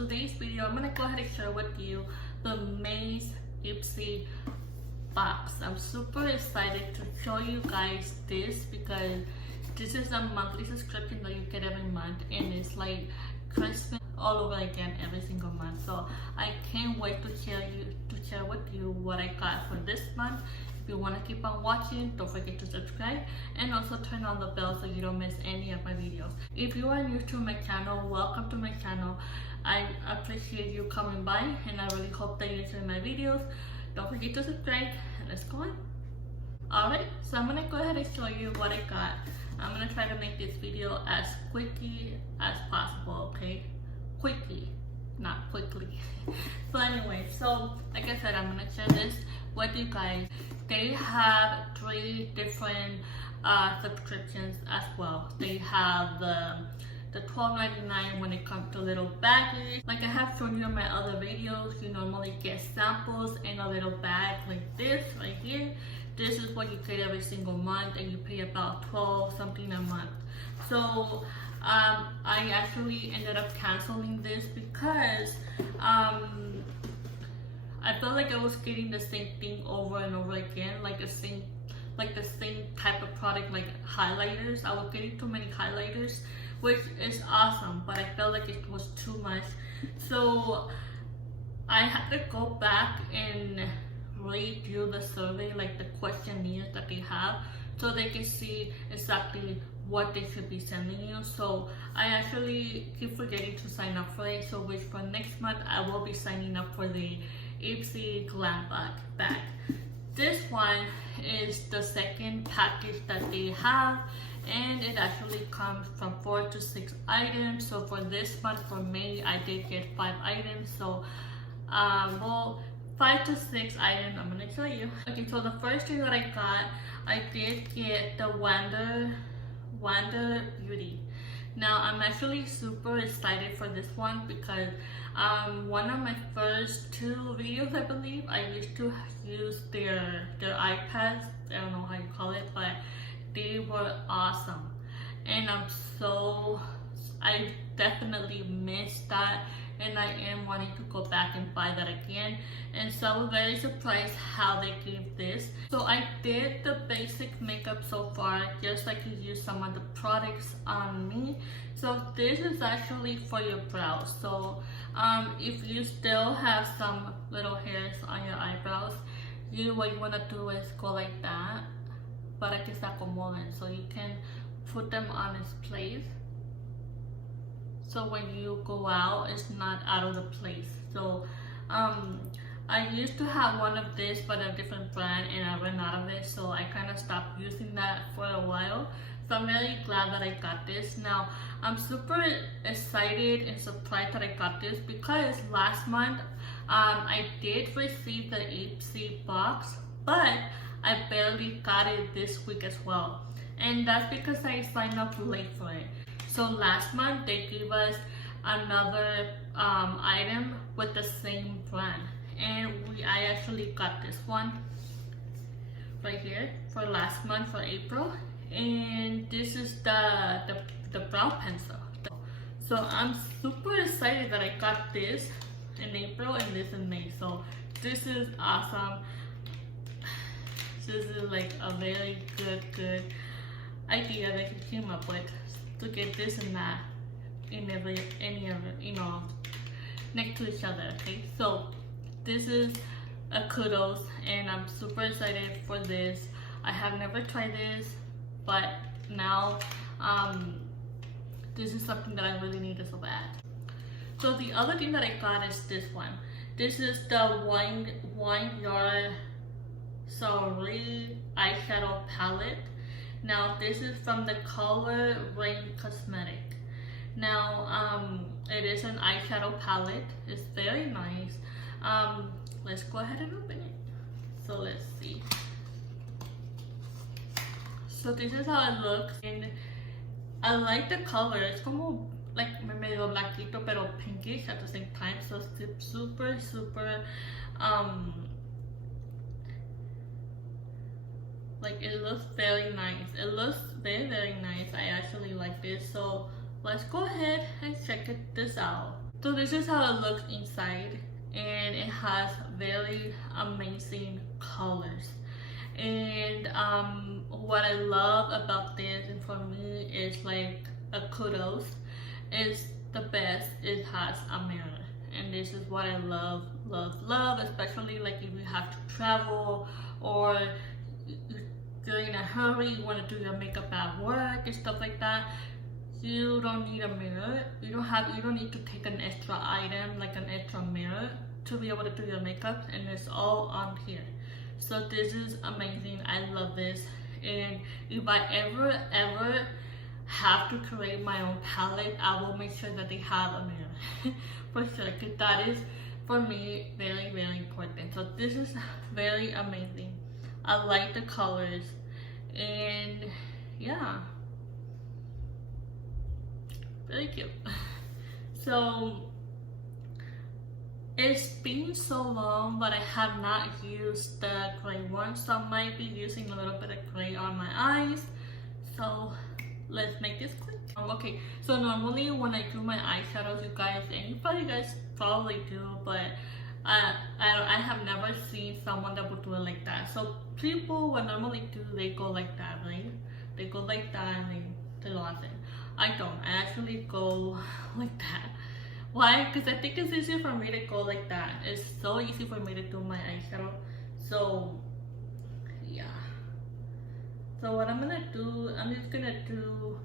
today's video, I'm gonna go ahead and share with you the May's IPSY box. I'm super excited to show you guys this because this is a monthly subscription that you get every month, and it's like Christmas all over again every single month. So I can't wait to share with you what I got for this month. If you want to keep on watching, don't forget to subscribe and also turn on the bell so you don't miss any of my videos. If you are new to my channel, welcome to my channel. I appreciate you coming by, and I really hope that you enjoy my videos. Don't forget to subscribe, and let's go on. Alright, so I'm gonna go ahead and show you what I got. I'm gonna try to make this video as quickly as possible, okay? Quickly, not quickly. So anyway, so like I said, I'm gonna share this with you guys. They have 3 different subscriptions as well. They have the $12.99 when it comes to little baggies. Like I have shown you in my other videos, you normally get samples in a little bag like this right here. This is what you get every single month, and you pay about $12 something a month. So I actually ended up canceling this because I felt like I was getting the same thing over and over again, like the same type of product, like highlighters. I was getting too many highlighters, which is awesome, but I felt like it was too much. So I had to go back and redo the survey, like the questionnaires that they have, so they can see exactly what they should be sending you. So I actually keep forgetting to sign up for it, so which for next month I will be signing up for the IPSY glam bag. This one is the second package that they have, and it actually comes from 4 to 6 items. So for this month, for May, I did get 5 items. So well, 5 to 6 items I'm gonna show you. Okay, so the first thing that I got, I did get the Wonder Beauty. Now I'm actually super excited for this one because one of my first 2 videos, I believe, I used to use their iPads. I don't know how you call it, but they were awesome, and I definitely missed that, and I am wanting to go back and buy that again. And so I was very surprised how they gave this. So I did the basic makeup so far, just like you use some of the products on me. So this is actually for your brows. So if you still have some little hairs on your eyebrows, what you want to do is go like that, para que se acomoden, so you can put them on its place, so when you go out, it's not out of the place. So I used to have one of this, but a different brand, and I ran out of it, so I kind of stopped using that for a while. So I'm really glad that I got this. Now I'm super excited and surprised that I got this because last month I did receive the IPSY box, but I barely got it this week as well, and that's because I signed up late for it. So last month they gave us another item with the same brand, and I actually got this one right here for last month, for April, and this is the brow pencil. So I'm super excited that I got this in April and this in May. So this is awesome. This is like a very good idea that you came up with, to get this and that in any of it, you know, next to each other. Okay, so this is a kudos, and I'm super excited for this. I have never tried this, but now this is something that I really needed so bad. So the other thing that I got is this one. This is the Wine Yard Sooo eyeshadow palette. Now this is from the Color Rain Cosmetic. Now it is an eyeshadow palette. It's very nice. Let's go ahead and open it. So let's see. So this is how it looks, and I like the color. It's como like medio blanquito pero pinkish at the same time. So it's super like, it looks very nice. It looks very nice. I actually like this. So let's go ahead and check this out. So this is how it looks inside, and it has very amazing colors. And what I love about this, and for me is like a kudos, is the best, it has a mirror. And this is what I love, especially like if you have to travel, or you're in a hurry, you want to do your makeup at work and stuff like that. You don't need a mirror. You don't need to take an extra item like an extra mirror to be able to do your makeup, and it's all on here. So this is amazing. I love this. And if I ever have to create my own palette, I will make sure that they have a mirror for sure, because that is for me very, very important. So this is very amazing. I like the colors, and yeah, very cute. So it's been so long, but I have not used the gray one, so I might be using a little bit of gray on my eyes. So let's make this quick. Okay, so normally when I do my eyeshadows, you guys, and you guys probably do, but I have never seen someone that would do it like that. So people what normally do, they go like that, right? They go like that and they lo hacen. I don't. I actually go like that. Why? Because I think it's easier for me to go like that. It's so easy for me to do my eyeshadow. So yeah. So what I'm gonna do, I'm just gonna do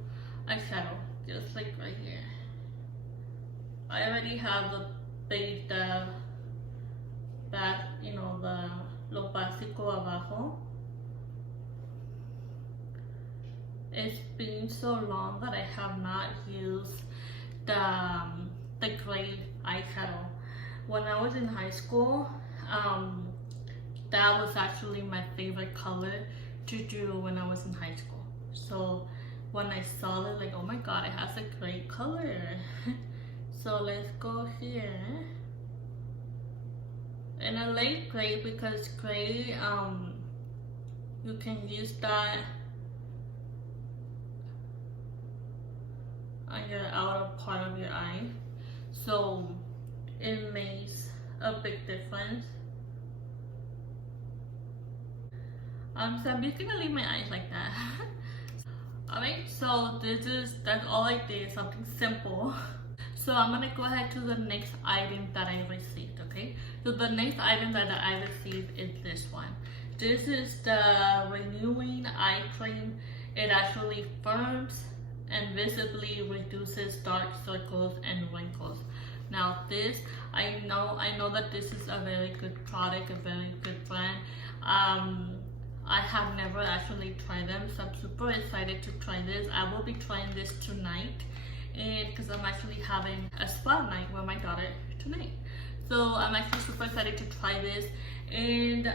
eyeshadow, just like right here. I already have the base, that, you know, lo básico abajo. It's been so long that I have not used the gray eyeshadow. When I was in high school, that was actually my favorite color to do when I was in high school. So when I saw it, like, oh my god, it has a great color. So let's go here. And I like gray because gray, you can use that on your outer part of your eye. So it makes a big difference. So I'm just gonna leave my eyes like that. Alright, so that's all I did, something simple. So I'm gonna go ahead to the next item that I received, okay? So the next item that I received is this one. This is the Renewing Eye Cream. It actually firms and visibly reduces dark circles and wrinkles. Now this, I know that this is a very good product, a very good brand. I have never actually tried them, so I'm super excited to try this. I will be trying this tonight, and because I'm actually having a spa night with my daughter tonight. So I'm actually super excited to try this, and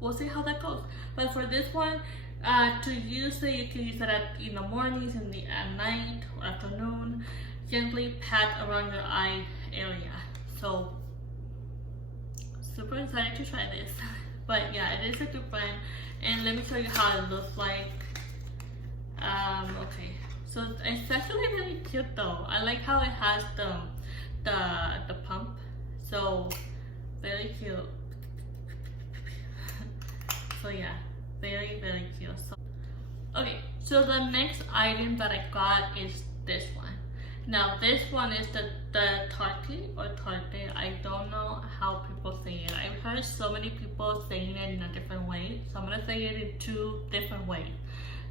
we'll see how that goes. But for this one, to use it, you can use it in the mornings, at night or afternoon. Gently pat around your eye area. So super excited to try this. But yeah, it is a good brand, and let me show you how it looks like. Okay, so it's actually really cute though. I like how it has the pump, so very cute. So yeah, very, very cute. So, okay, so the next item that I got is this one. Now this one is the Tarte or Tarte. I don't know how people say it. I've heard so many people saying it in a different way, so I'm gonna say it in two different ways.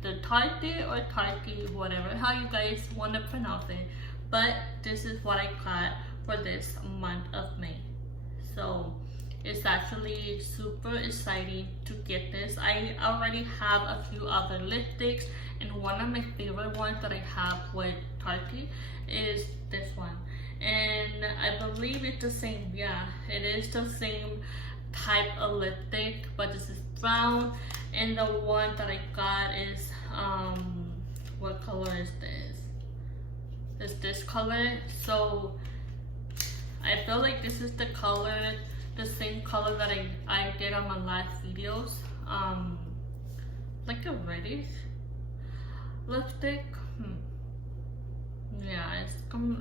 The Tarte or Tarte, whatever, how you guys want to pronounce it. But this is what I got for this month of May. So it's actually super exciting to get this. I already have a few other lipsticks, and one of my favorite ones that I have with Tarte is this one. And I believe it's the same, yeah, it is the same type of lipstick, but this is brown. And the one that I got is, what color is this? It's this color. So I feel like this is the color, the same color that I did on my last videos. Like a reddish lipstick. Yeah, it's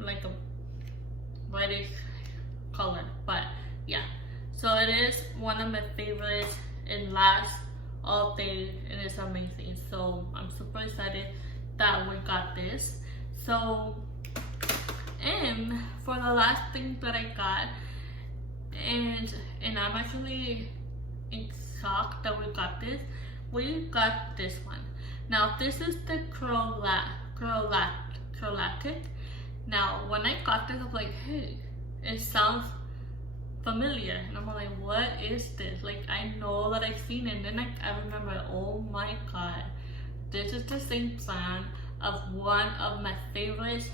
like a reddish color, but yeah. So it is one of my favorites. It lasts all day and it's amazing. So I'm super excited that we got this. So, and for the last thing that I got, and I'm actually in shock that we got this. We got this one. Now this is the chromatic. Now when I got this, I'm like, hey, it sounds familiar, and I'm like, what is this? Like, I know that I've seen it, and then I remember, oh my god, this is the same brand of one of my favorite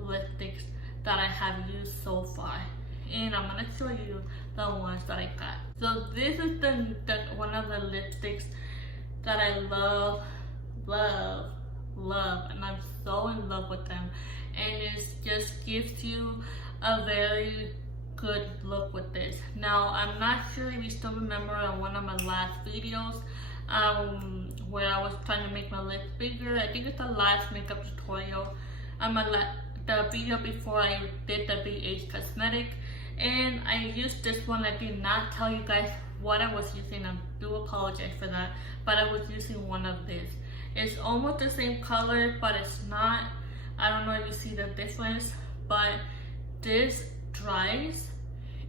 lipsticks that I have used so far, and I'm gonna show you the ones that I got. So this is the one of the lipsticks that I love, and I'm so in love with them, and it just gives you a very good look with this. Now I'm not sure if you still remember on one of my last videos where I was trying to make my lips bigger. I think it's the last makeup tutorial. The video before I did the BH cosmetic, and I used this one. I did not tell you guys what I was using. I do apologize for that, but I was using one of this. It's almost the same color, but it's not. I don't know if you see the difference, but this dries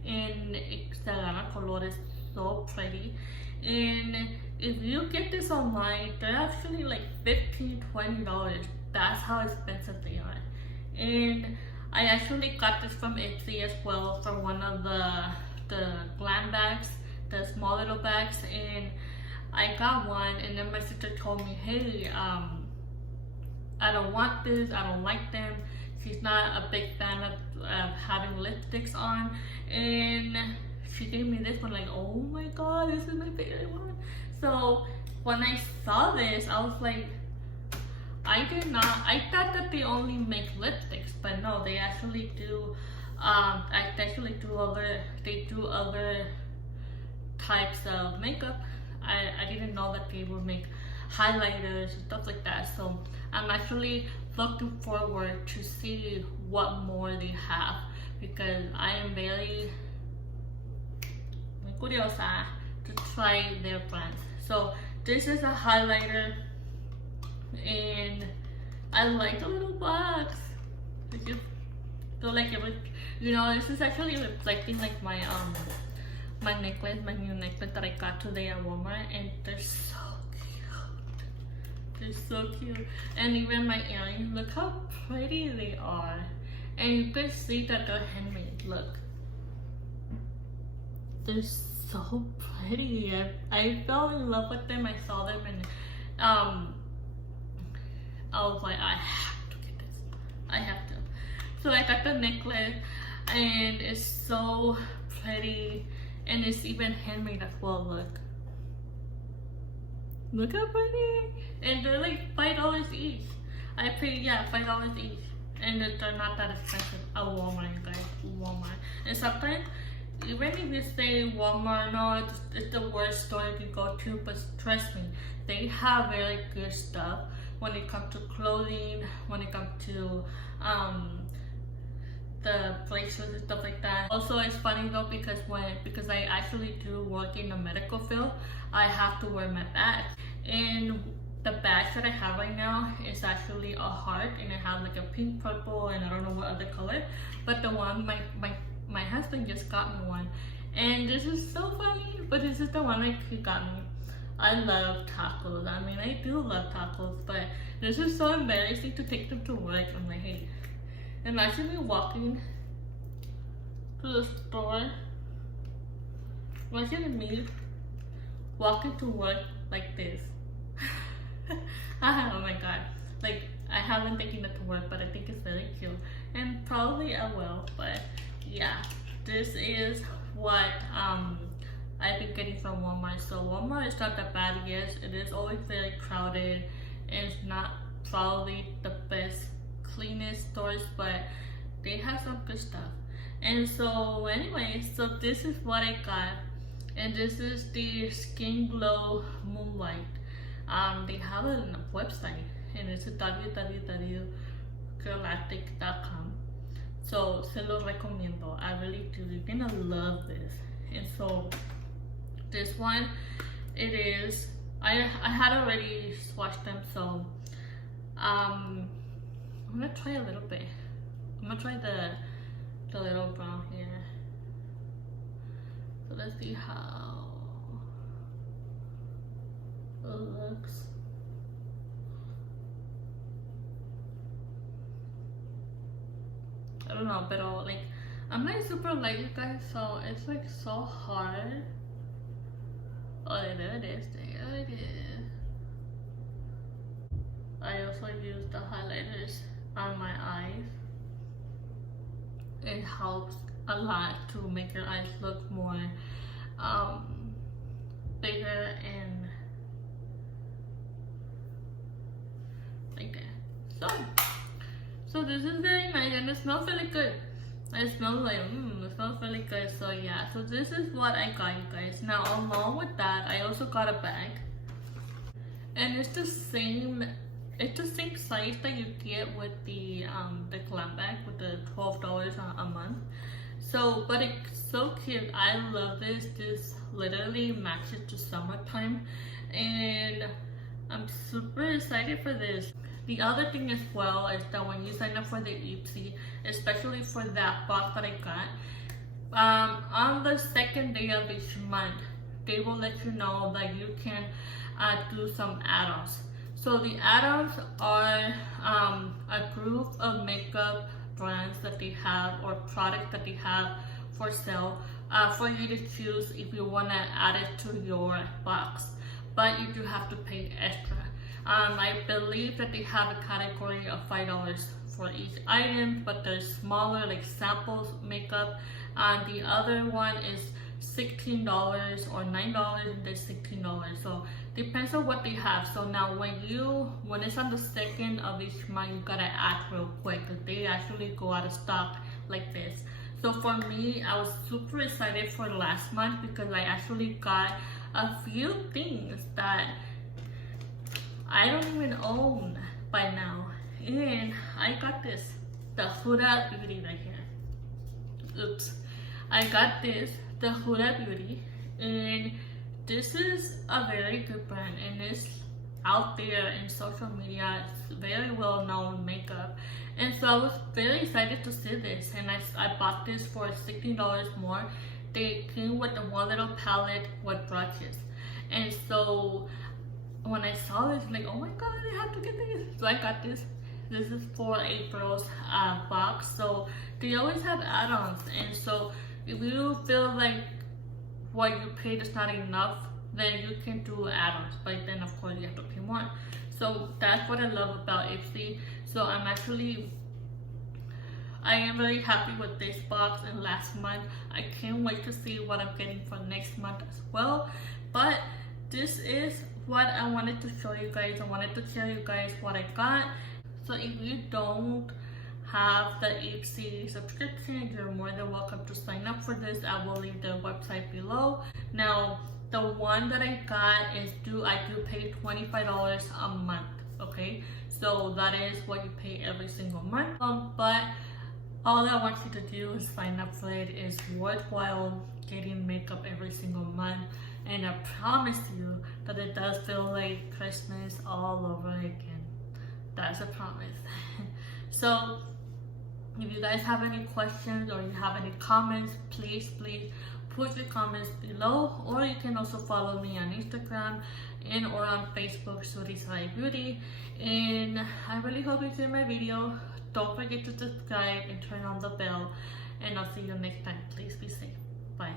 and se agarra color, is so pretty. And if you get this online, they're actually like $15-20. That's how expensive they are. And I actually got this from IPSY as well, from one of the glam bags, the small little bags, and I got one, and then my sister told me, hey, I don't want this, I don't like them. She's not a big fan of having lipsticks on, and she gave me this one, like, oh my god, this is my favorite one. So when I saw this, I was like, I thought that they only make lipsticks, but no, they actually do, they do other types of makeup. I didn't know that they would make highlighters and stuff like that. So I'm actually looking forward to see what more they have, because I am very curiosa to try their brands. So this is a highlighter, and I like the little box. Did you feel like it was, you know, this is actually reflecting like my my necklace, my new necklace that I got today at Walmart, and they're so cute. They're so cute. And even my earrings, look how pretty they are. And you can see that they're handmade. Look, they're so pretty. I fell in love with them. I saw them, and I was like, I have to get this. I have to. So I got the necklace, and it's so pretty, and it's even handmade as well. Look how pretty. And they're like $5 each. I paid, yeah, $5 each, and they're not that expensive at Walmart, you guys. Walmart. And sometimes, even if you say Walmart, no, it's the worst store you go to, but trust me, they have very good stuff when it comes to clothing, when it comes to the bracelets and stuff like that. Also, it's funny though, because I actually do work in the medical field, I have to wear my badge, and the badge that I have right now is actually a heart, and it has like a pink, purple, and I don't know what other color, but the one my husband just got me one, and this is so funny, but this is the one he got me. I love tacos. I mean, I do love tacos, but this is so embarrassing to take them to work. I'm like, hey, imagine me walking to the store. Imagine me walking to work like this. Oh my god. Like, I haven't taken it to work, but I think it's very cute. And probably I will, but yeah. This is what I've been getting from Walmart. So Walmart is not that bad. Yes, it is always very crowded, and it's not probably the best, cleanest stores, but they have some good stuff. And so anyway, so this is what I got, and this is the Skin Glow Moonlight. They have it on the website, and it's www.galactic.com. So se lo recomiendo. I really do. You're gonna love this. And so this one, it is. I had already swatched them, so I'm gonna try a little bit. I'm gonna try the little brown here. So let's see how it looks. I don't know, but like I'm not super light, you guys, so it's like so hard. Oh, there it is. There it is. I also use the highlighters on my eyes. It helps a lot to make your eyes look more bigger and like that. So this is very nice and it smells really good. It smells like, it smells really good. So yeah, so this is what I got, you guys. Now along with that, I also got a bag. And it's the same size that you get with the glam bag with the $12 a month. So, but it's so cute. I love this. This literally matches to summertime. And I'm super excited for this. The other thing as well is that when you sign up for the IPSY, especially for that box that I got, on the second day of each month, they will let you know that you can do some add-ons. So the add-ons are a group of makeup brands that they have or products that they have for sale for you to choose if you want to add it to your box. But you do have to pay extra. I believe that they have a category of $5 for each item, but there's smaller like samples makeup. The other one is $16 or $9 and there's $16. So depends on what they have. So now when it's on the second of each month, you gotta act real quick because they actually go out of stock like this. So for me, I was super excited for last month because I actually got a few things that I don't even own by now. And I got this, the Huda Beauty right here. Oops. I got this, the Huda Beauty, and this is a very good brand and it's out there in social media. It's very well known makeup. And so I was very excited to see this, and I bought this for $16 more. They came with one little palette with brushes. And so when I saw this, like, oh my god, I have to get this. So I got this. This is for April's box. So they always have add-ons. And so if you feel like what you paid is not enough, then you can do add-ons. But then of course you have to pay more. So that's what I love about IPSY. So I am very happy with this box and last month. I can't wait to see what I'm getting for next month as well. But this is what I wanted to show you guys. I wanted to tell you guys what I got. So if you don't have the IPSY subscription, you're more than welcome to sign up for this. I will leave the website below. Now, the one that I got is I do pay $25 a month, okay? So that is what you pay every single month. But all I want you to do is sign up for it. It's worthwhile getting makeup every single month. And I promise you that it does feel like Christmas all over again. That's a promise. So if you guys have any questions or you have any comments, please put your comments below, or you can also follow me on Instagram and or on Facebook, sooo Beauty. And I really hope you enjoyed my video. Don't forget to subscribe and turn on the bell, and I'll see you next time. Please be safe. Bye.